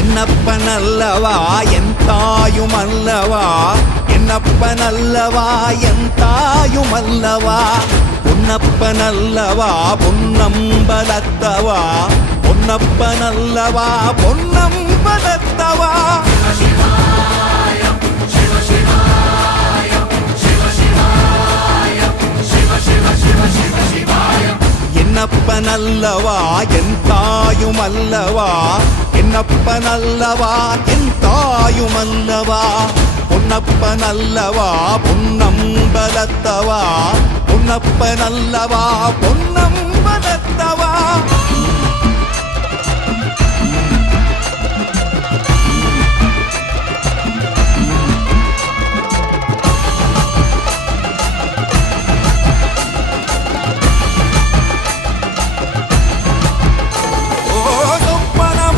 என்னப்பனல்லவா என் தாயுமல்லவா, என்னப்பனல்லவா என் தாயுமல்லவா, பொன்னப்பனல்லவா பொன்னம்பலத்தவா, பொன்னப்பனல்லவா பொன்னம்பலத்தவா. என்னப்பனல்லவா என் தாயுமல்லவா, என்னப்பனல்லவா என் தாயுமல்லவா, பொன்னப்பனல்லவா பொன்னம்பலத்தவா, பொன்னப்பனல்லவா பொன்னம்பல